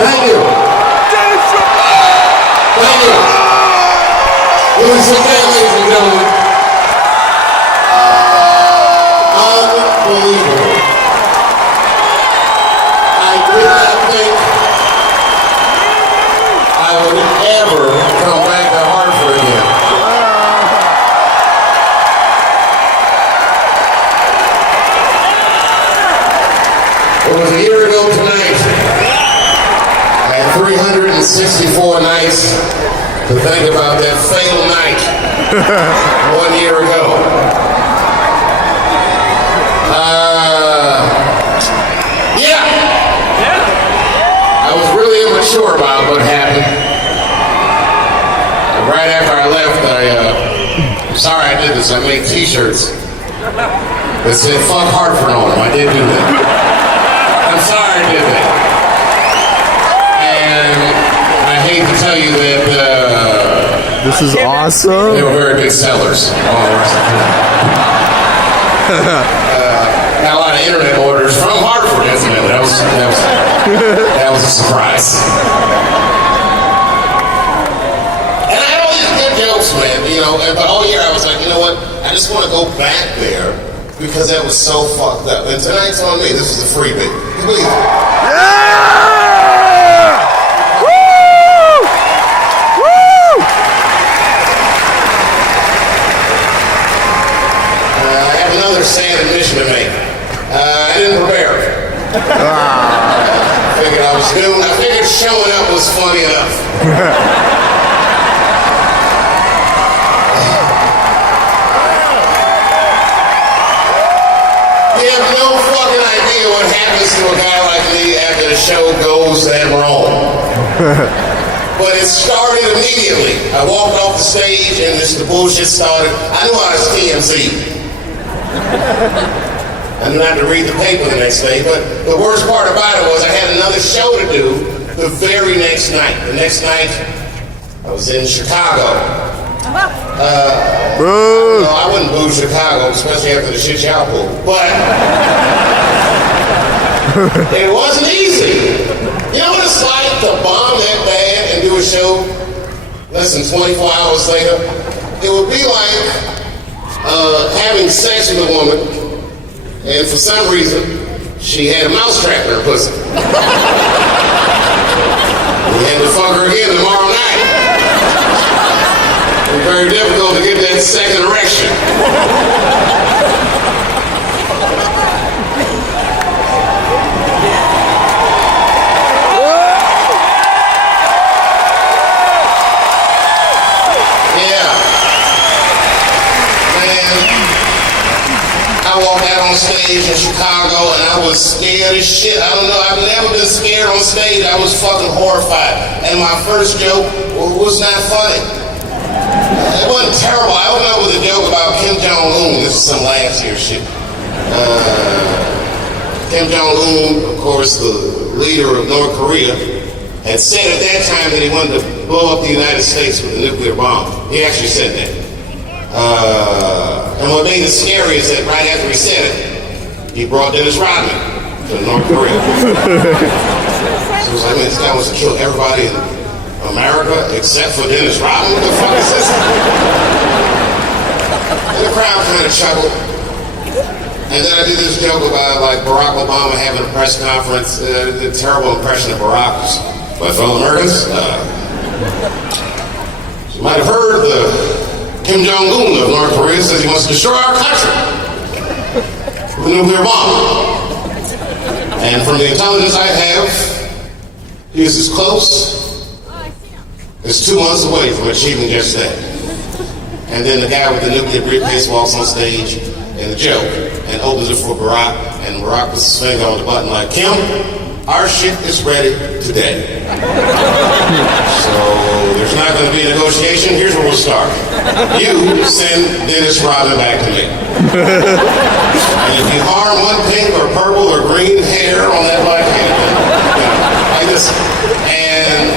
Thank you. Thank you. Louis C.K., ladies and gentlemen. Unbelievable. I did not think I would ever come back to Hartford again. It was a year ago tonight. I had 364 nights to think about that fatal night 1 year ago. Yeah. I was really immature about what happened. Right after I left, I'm sorry I did this. I made t-shirts that said fuck Hartford on them. I did do that. I'm sorry I did that. And I hate to tell you that this is awesome. They were very good sellers. All the rest of got a lot of internet orders from Hartford, incidentally. That was a surprise. And I had all these good jokes, man. You know, but all year I was like, you know what? I just want to go back there because that was so fucked up. And tonight's on me. This is a freebie. Please. Yeah! Woo! Woo! I have another sad admission to make. I didn't prepare. I figured showing up was funny enough. You have no fucking idea what happens to a guy like me after the show goes that wrong. But it started immediately. I walked off the stage and the bullshit started. I knew I was TMZ. I knew not to read the paper the next day, but the worst part about it was I had another show to do the very next night. The next night, I was in Chicago. I wouldn't boo Chicago, especially after the shit y'all pulled. But it wasn't easy. You know what it's like to bomb that bad and do a show less than 24 hours later? It would be like having sex with a woman, and for some reason, she had a mousetrap in her pussy. We had to fuck her again tomorrow night. It was very difficult to get that second erection. I walked out on stage in Chicago and I was scared as shit. I don't know, I've never been scared on stage. I was fucking horrified. And my first joke was not funny. It wasn't terrible. I opened up with a joke about Kim Jong-un. This is some last year shit. Kim Jong-un, of course, the leader of North Korea, had said at that time that he wanted to blow up the United States with a nuclear bomb. He actually said that. And what made it scary is that right after he said it, he brought Dennis Rodman to North Korea. So it was like, man, this guy wants to kill everybody in America except for Dennis Rodman? What the fuck is this? And the crowd kind of chuckled. And then I did this joke about like Barack Obama having a press conference, the terrible impression of Barack. My fellow Americans, you might have heard the Kim Jong-un of North Korea says he wants to destroy our country with a nuclear bomb. And from the intelligence I have, he is as close as 2 months away from achieving just that. And then the guy with the nuclear briefcase walks on stage in a joke and opens it for Barack, and Barack puts his finger on the button like, Kim, our shit is ready today. So there's not going to be a negotiation. Here's where we'll start. You send Dennis Rodman back to me. And if you harm one pink or purple or green hair on that black hand, like this, and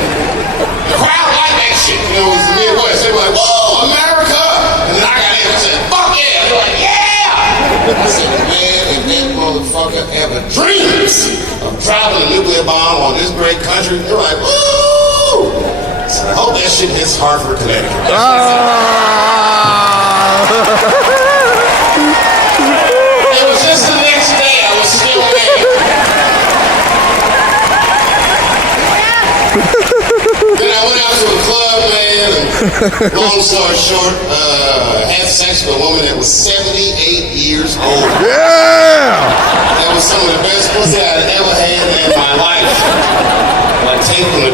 the crowd liked that shit. You know, it was the Midwest. They were like, whoa, America! And then I got in and said, fuck yeah! They're like, yeah! I said, man, and that motherfucker. motherfucker ever dreams of dropping a nuclear bomb on this great country. They're like, woo! So I hope that shit hits Hartford, Connecticut. It was just the next day I was still mad. Then I went out to a club, man, and long story short, had sex with a woman that was 78 years old. Yeah! That was some of the best pussy I'd ever had in my life. Like taking a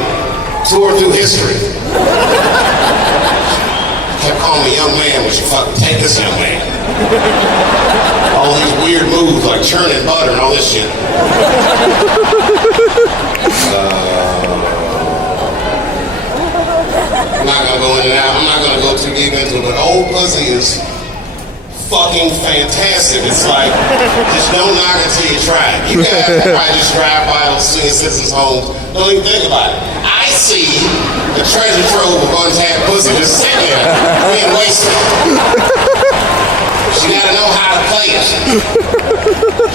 tour through history. Kept calling me young man when she fucking take this young man. All these weird moves like churning butter and all this shit. I'm not gonna go into that. I'm not gonna go too deep into it, but old pussy is fucking fantastic. It's like, just don't knock it till you try it. You guys probably just drive by those senior citizens' homes. Don't even think about it. I see the treasure trove of untapped pussy just sitting there being wasted. She gotta know how to play it.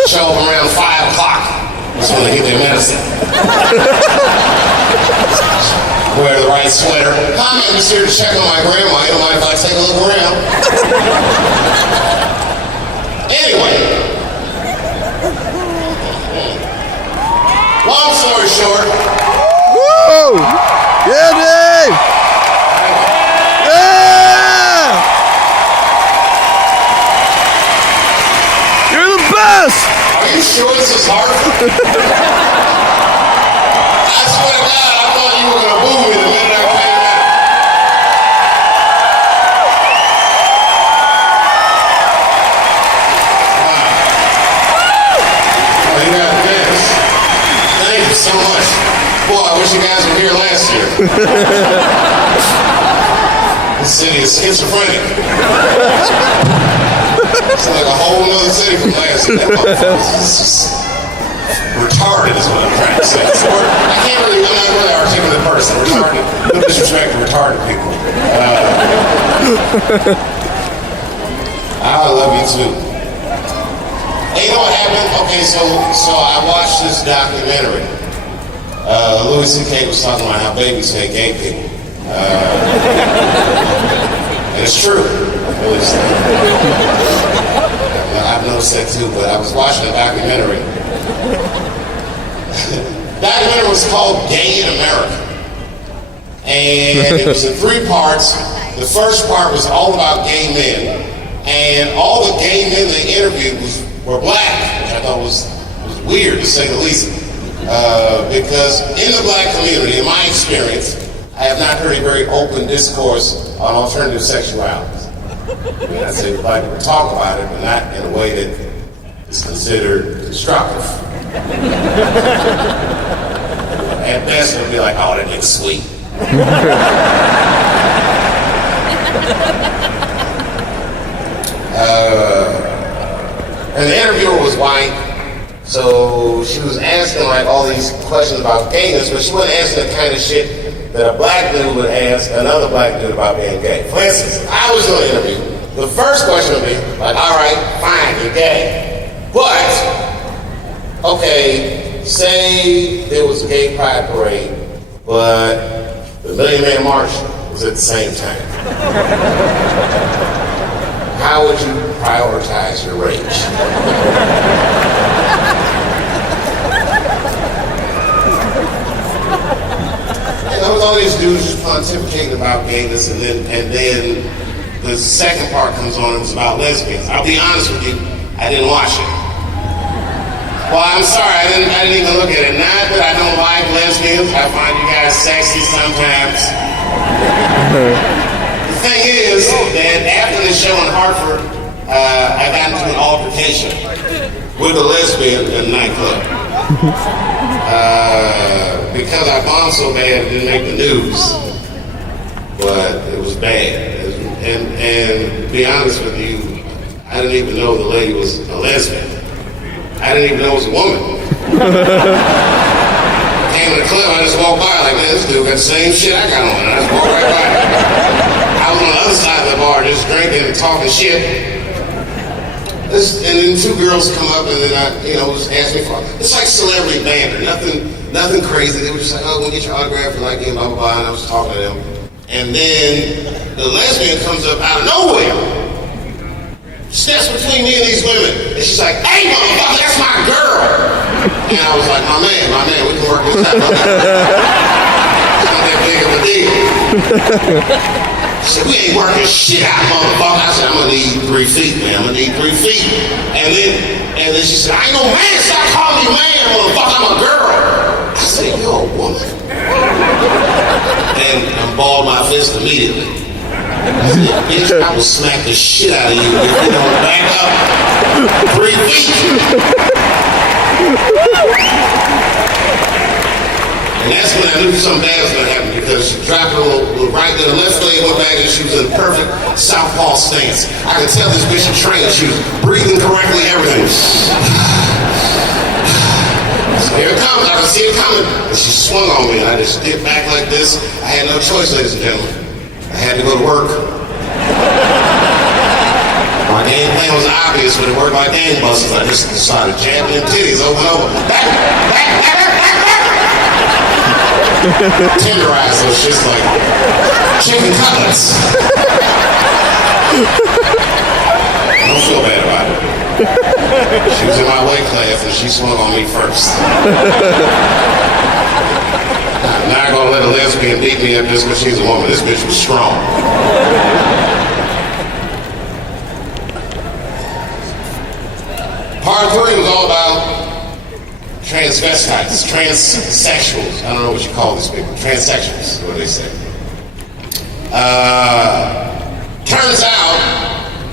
Show up around 5 o'clock. That's when they get their medicine. Wear the right sweater. Hi, I'm just here to check on my grandma. You don't mind if I take a look around? Anyway. Long story short. Whoa! Yeah, Dave! Yeah! You're the best! Are you sure this is Hartford? I swear to God, I thought you were going to boo me the minute I came out. Wow. Oh, you got this. Thank you so much. Boy, I wish you guys were here last year. This city is schizophrenic. It's like a whole other city from last year. It's just retarded is what I'm trying to say. I'm not really an articulate person. Retarded. No disrespect to retarded people. I love you too. Hey, you know what happened? Okay, so I watched this documentary. Louis C.K. was talking about how babies hate gay people. And it's true. I've noticed that too, but I was watching a documentary. The documentary was called Gay in America. And it was in 3 parts. The first part was all about gay men. And all the gay men they interviewed were black, which I thought was weird to say the least. Because in the black community, in my experience, I have not heard a very open discourse on alternative sexuality. I mean, I say black people talk about it, but not in a way that is considered constructive. At best, it'll be like, oh, that nigga's sweet. And the interviewer was white, so she was asking like all these questions about gayness, but she wasn't asking the kind of shit that a black dude would ask another black dude about being gay. For instance, I was doing an interview. The first question would be like, all right, fine, you're gay. But, okay, say there was a gay pride parade, but the Million Man March was at the same time. How would you prioritize your rage? And there was all these dudes just pontificating about gayness, and then the second part comes on and it's about lesbians. I'll be honest with you, I didn't watch it. Well, I'm sorry, I didn't even look at it. Not that I don't like lesbians, I find you guys sexy sometimes. The thing is that after this show in Hartford, I got into an altercation with a lesbian in a nightclub. Because I bombed so bad, it didn't make the news. But it was bad. And to be honest with you, I didn't even know the lady was a lesbian. I didn't even know it was a woman. Came to the club, I just walked by like, man, this dude got the same shit I got on. And I just walked right by. I was on the other side of the bar just drinking and talking shit. And then two girls come up and then just ask me for. It's like celebrity banter, nothing crazy. They were just like, oh, we'll get your autograph, and like, blah blah blah. And I was talking to them, and then the lesbian comes up out of nowhere, steps between me and these women, and she's like, hey, motherfucker, that's my girl. And I was like, my man, we can work this out. It's not that big of a deal. She said, we ain't working shit out, motherfucker. I said, I'm gonna need 3 feet, man. I'm gonna need 3 feet. And then she said, I ain't no man. Stop calling me man, motherfucker. I'm a girl. I said, you're a woman. And I balled my fist immediately. I said, bitch, I will smack the shit out of you if you don't back up 3 feet. And that's when I knew something bad was going to happen, because she dropped her right there, the left leg went back, and she was in a perfect southpaw stance. I could tell this bitch in training, she was breathing correctly, everything. So here it comes, I could see it coming. And she swung on me, and I just dipped back like this. I had no choice, ladies and gentlemen. I had to go to work. My game plan was obvious, but it worked like gangbusters. I just started jabbing them titties over and over. Back. Tenderize those shits like chicken cutlets. Don't feel bad about it. She was in my weight class and she swung on me first. I'm not gonna let a lesbian beat me up just because she's a woman. This bitch was strong. Part 3 was all about transvestites, transsexuals. I don't know what you call these people. Transsexuals, what do they say? Turns out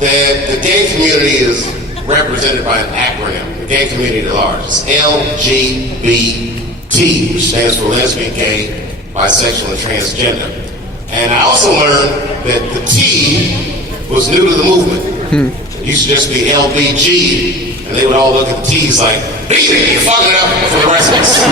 that the gay community is represented by an acronym. The gay community at large is LGBT, which stands for lesbian, gay, bisexual, and transgender. And I also learned that the T was new to the movement. It used to just be LBG. And they would all look at the T's like, beat it, you're fucking it up for the rest of us.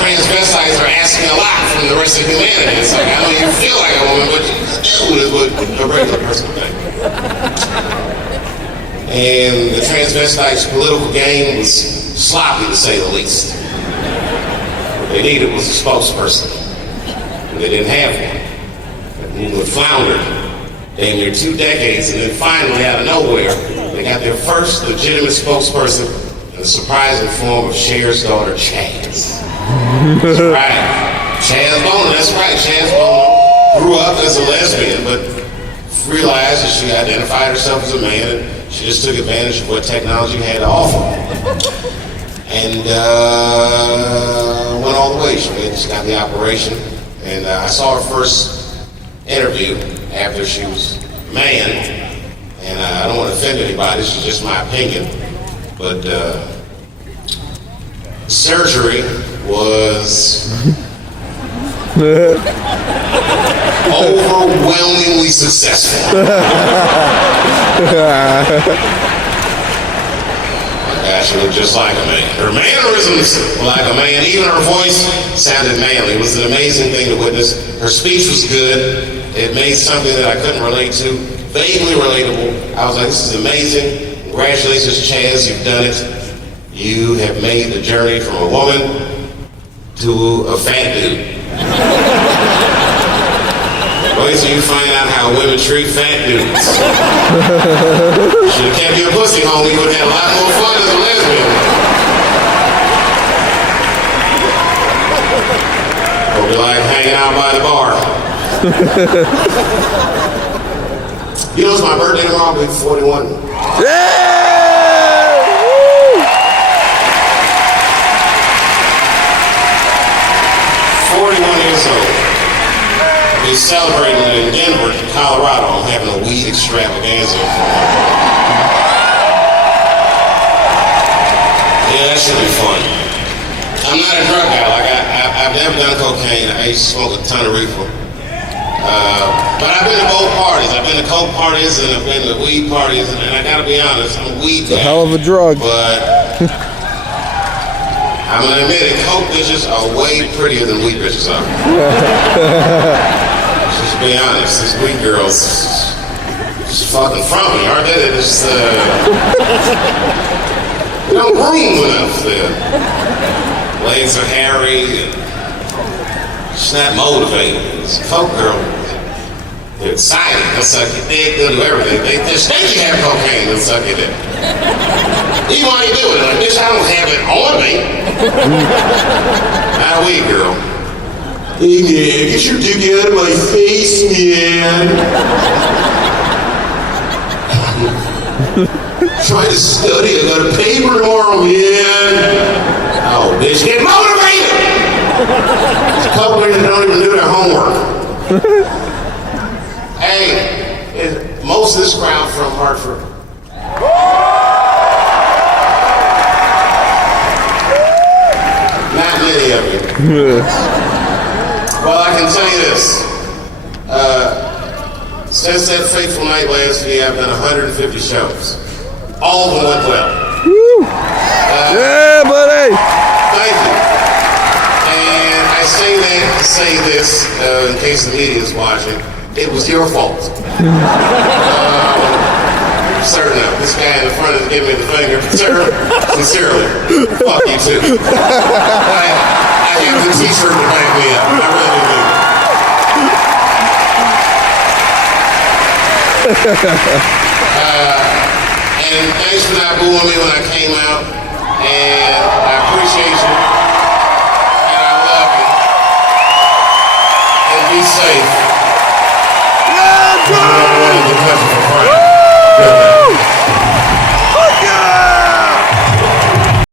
Transvestites are asking a lot from the rest of humanity. It's like, I know you feel like a woman, but you do what a regular person would think. And the transvestites' political game was sloppy, to say the least. What they needed was a spokesperson. And they didn't have one. The movement floundered. Damn near 2 decades, and then finally, out of nowhere, they got their first legitimate spokesperson in the surprising form of Cher's daughter, Chaz. That's right. Chaz Bono, that's right. Chaz Bono grew up as a lesbian, but realized that she identified herself as a man, and she just took advantage of what technology had to offer. And went all the way. She got the operation, and I saw her first interview after she was a man, and I don't want to offend anybody, this is just my opinion, but surgery was overwhelmingly successful. She looked just like a man. Her mannerisms were like a man. Even her voice sounded manly. It was an amazing thing to witness. Her speech was good. It made something that I couldn't relate to vaguely relatable. I was like, this is amazing. Congratulations, Chaz, you've done it. You have made the journey from a woman to a fat dude. Wait till you find out how women treat fat dudes. Should have kept your pussy home, you would have had a lot more fun as a lesbian. Hope you like hanging out by the bar. You know, it's my birthday tomorrow, I'll be 41. Yeah! 41 years old. We're celebrating it in Denver, Colorado. I'm having a weed extravaganza. Yeah, that should be fun. I'm not a drug guy. Like I've never done cocaine. I used to smoke a ton of reefer. But I've been to both parties. I've been to coke parties and I've been to weed parties, and I gotta be honest, I'm a weed guy. It's a hell of a drug. But I'm gonna admit it, coke bitches are way prettier than weed bitches are. Just be honest, these weed girls, It's fucking frumpy, aren't they? They just, they don't groom enough. Their legs are hairy, and it's not motivated. It's folk girl. They're excited. They'll suck your dick. They'll do everything. They think you have cocaine. They'll suck your dick. Even while you do it, like, bitch, I don't have it on me. Not a weed girl. Hey, man, get your dick out of my face, man. Try to study. I got a paper tomorrow, man. Oh, bitch, get motivated. There's a couple here that don't even do their homework. Hey, most of this crowd from Hartford. Not many of you. Well, I can tell you this. Since that fateful night last year, I've done 150 shows. All of them went well. Yeah, buddy. Thank you. And I say that to say this, in case the media is watching. It was your fault. Certain of this guy in the front is giving me the finger. Sir, sincerely, fuck you too. I have the t-shirt to back me up. I really do. And thanks for not booing me when I came out. And I appreciate you. And I love you. And be safe. Yeah, I don't want to get for Friday.